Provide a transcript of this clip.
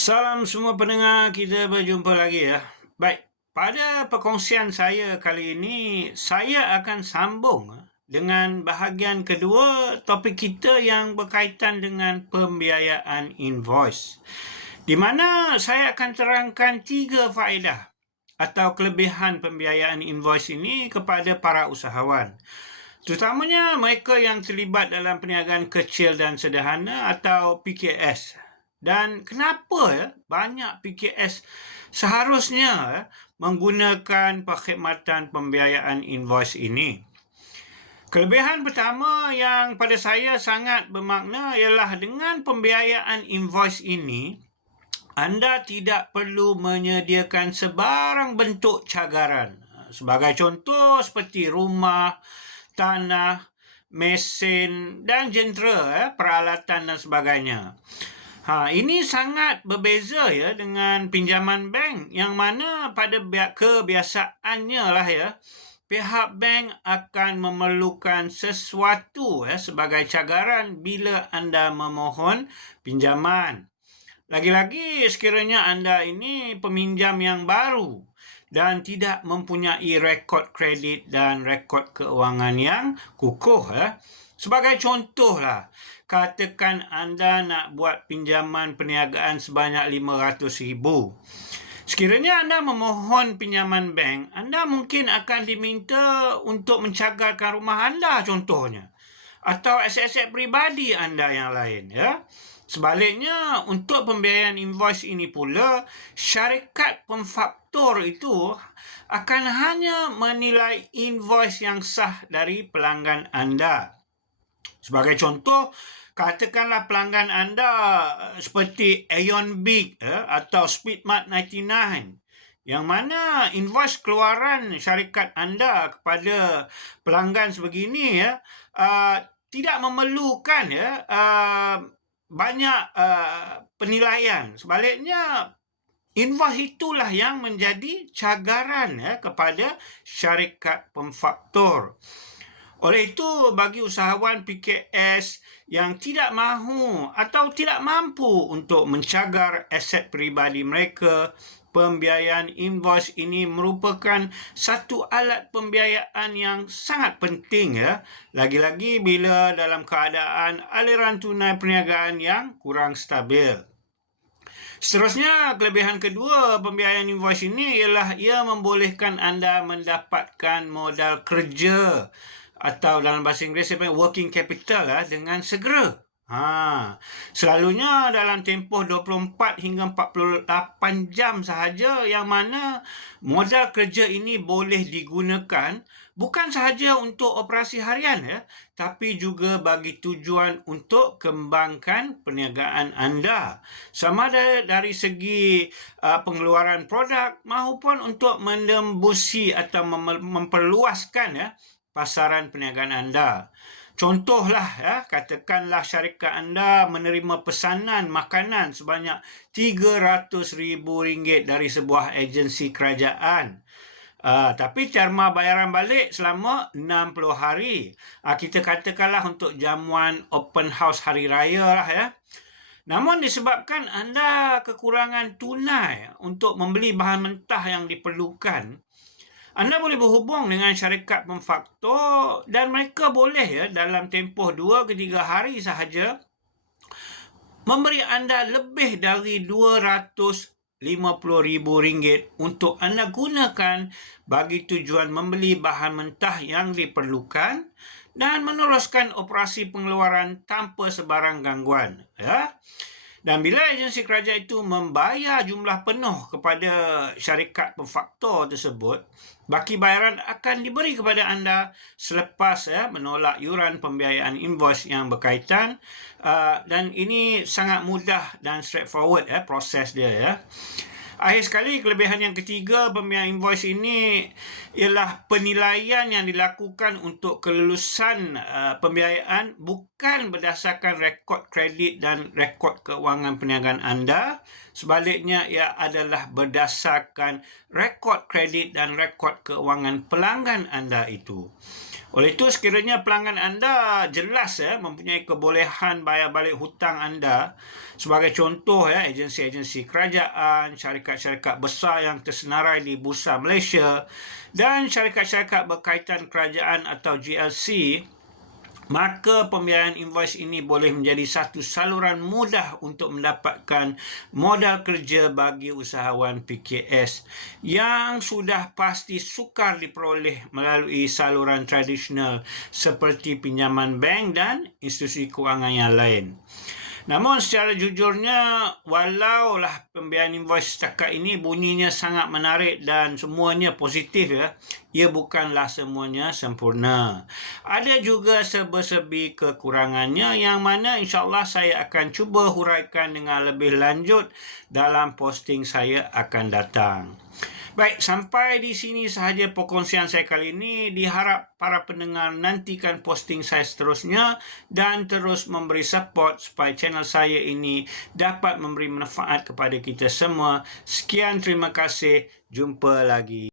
Salam semua pendengar, kita berjumpa lagi ya. Baik, pada perkongsian saya kali ini, saya akan sambung dengan bahagian kedua topik kita yang berkaitan dengan pembiayaan invoice. Di mana saya akan terangkan 3 faedah atau kelebihan pembiayaan invoice ini kepada para usahawan. Terutamanya mereka yang terlibat dalam perniagaan kecil dan sederhana atau PKS. Dan kenapa banyak PKS seharusnya menggunakan perkhidmatan pembiayaan invoice ini? Kelebihan pertama yang pada saya sangat bermakna ialah dengan pembiayaan invoice ini, anda tidak perlu menyediakan sebarang bentuk cagaran. Sebagai contoh seperti rumah, tanah, mesin dan jentera, peralatan dan sebagainya. Ini sangat berbeza dengan pinjaman bank yang mana pada kebiasaannya pihak bank akan memerlukan sesuatu sebagai cagaran bila anda memohon pinjaman. Lagi-lagi sekiranya anda ini peminjam yang baru dan tidak mempunyai rekod kredit dan rekod keuangan yang kukuh. Sebagai contohlah, katakan anda nak buat pinjaman perniagaan sebanyak RM500,000. Sekiranya anda memohon pinjaman bank, anda mungkin akan diminta untuk mencagarkan rumah anda contohnya, atau aset-aset peribadi anda yang lain. Sebaliknya, untuk pembiayaan invoice ini pula, syarikat pemfaktur itu akan hanya menilai invoice yang sah dari pelanggan anda. Sebagai contoh, katakanlah pelanggan anda seperti Aeon Big atau Speedmart 99, yang mana invoice keluaran syarikat anda kepada pelanggan sebegini tidak memerlukan banyak penilaian. Sebaliknya, invoice itulah yang menjadi cagaran kepada syarikat pemfaktur. Oleh itu, bagi usahawan PKS yang tidak mahu atau tidak mampu untuk mencagar aset peribadi mereka, pembiayaan invoice ini merupakan satu alat pembiayaan yang sangat penting lagi-lagi bila dalam keadaan aliran tunai perniagaan yang kurang stabil. Seterusnya, kelebihan kedua pembiayaan invoice ini ialah ia membolehkan anda mendapatkan modal kerja atau dalam bahasa Inggeris working capital dengan segera. Selalunya dalam tempoh 24 hingga 48 jam sahaja, yang mana modal kerja ini boleh digunakan bukan sahaja untuk operasi harian tapi juga bagi tujuan untuk kembangkan perniagaan anda, sama ada dari segi pengeluaran produk maupun untuk menembusi atau memperluaskan pasaran perniagaan anda. Contohlah, katakanlah syarikat anda menerima pesanan makanan sebanyak RM300,000 dari sebuah agensi kerajaan. Tapi terma bayaran balik selama 60 hari. Kita katakanlah untuk jamuan open house hari raya Namun disebabkan anda kekurangan tunai untuk membeli bahan mentah yang diperlukan, anda boleh berhubung dengan syarikat pemfaktur dan mereka boleh dalam tempoh 2 ke 3 hari sahaja memberi anda lebih dari RM250,000 untuk anda gunakan bagi tujuan membeli bahan mentah yang diperlukan dan meneruskan operasi pengeluaran tanpa sebarang gangguan. Dan bila agensi kerajaan itu membayar jumlah penuh kepada syarikat pemfaktur tersebut, baki bayaran akan diberi kepada anda selepas menolak yuran pembiayaan invoice yang berkaitan, dan ini sangat mudah dan straightforward proses dia. Akhir sekali, kelebihan yang ketiga pembayaran invoice ini ialah penilaian yang dilakukan untuk kelulusan pembiayaan bukan berdasarkan rekod kredit dan rekod keuangan perniagaan anda. Sebaliknya, ia adalah berdasarkan rekod kredit dan rekod keuangan pelanggan anda itu. Oleh itu, sekiranya pelanggan anda jelas mempunyai kebolehan bayar balik hutang anda, sebagai contoh agensi-agensi kerajaan, syarikat-syarikat besar yang tersenarai di Bursa Malaysia dan syarikat-syarikat berkaitan kerajaan atau GLC, maka pembayaran invoice ini boleh menjadi satu saluran mudah untuk mendapatkan modal kerja bagi usahawan PKS yang sudah pasti sukar diperoleh melalui saluran tradisional seperti pinjaman bank dan institusi kewangan yang lain. Namun secara jujurnya, walaulah pembayaran invoice setakat ini bunyinya sangat menarik dan semuanya positif ia bukanlah semuanya sempurna. Ada juga serba-serbi kekurangannya yang mana insyaAllah saya akan cuba huraikan dengan lebih lanjut dalam posting saya akan datang. Baik, sampai di sini sahaja perkongsian saya kali ini. Diharap para pendengar nantikan posting saya seterusnya dan terus memberi support supaya channel saya ini dapat memberi manfaat kepada kita semua. Sekian, terima kasih. Jumpa lagi.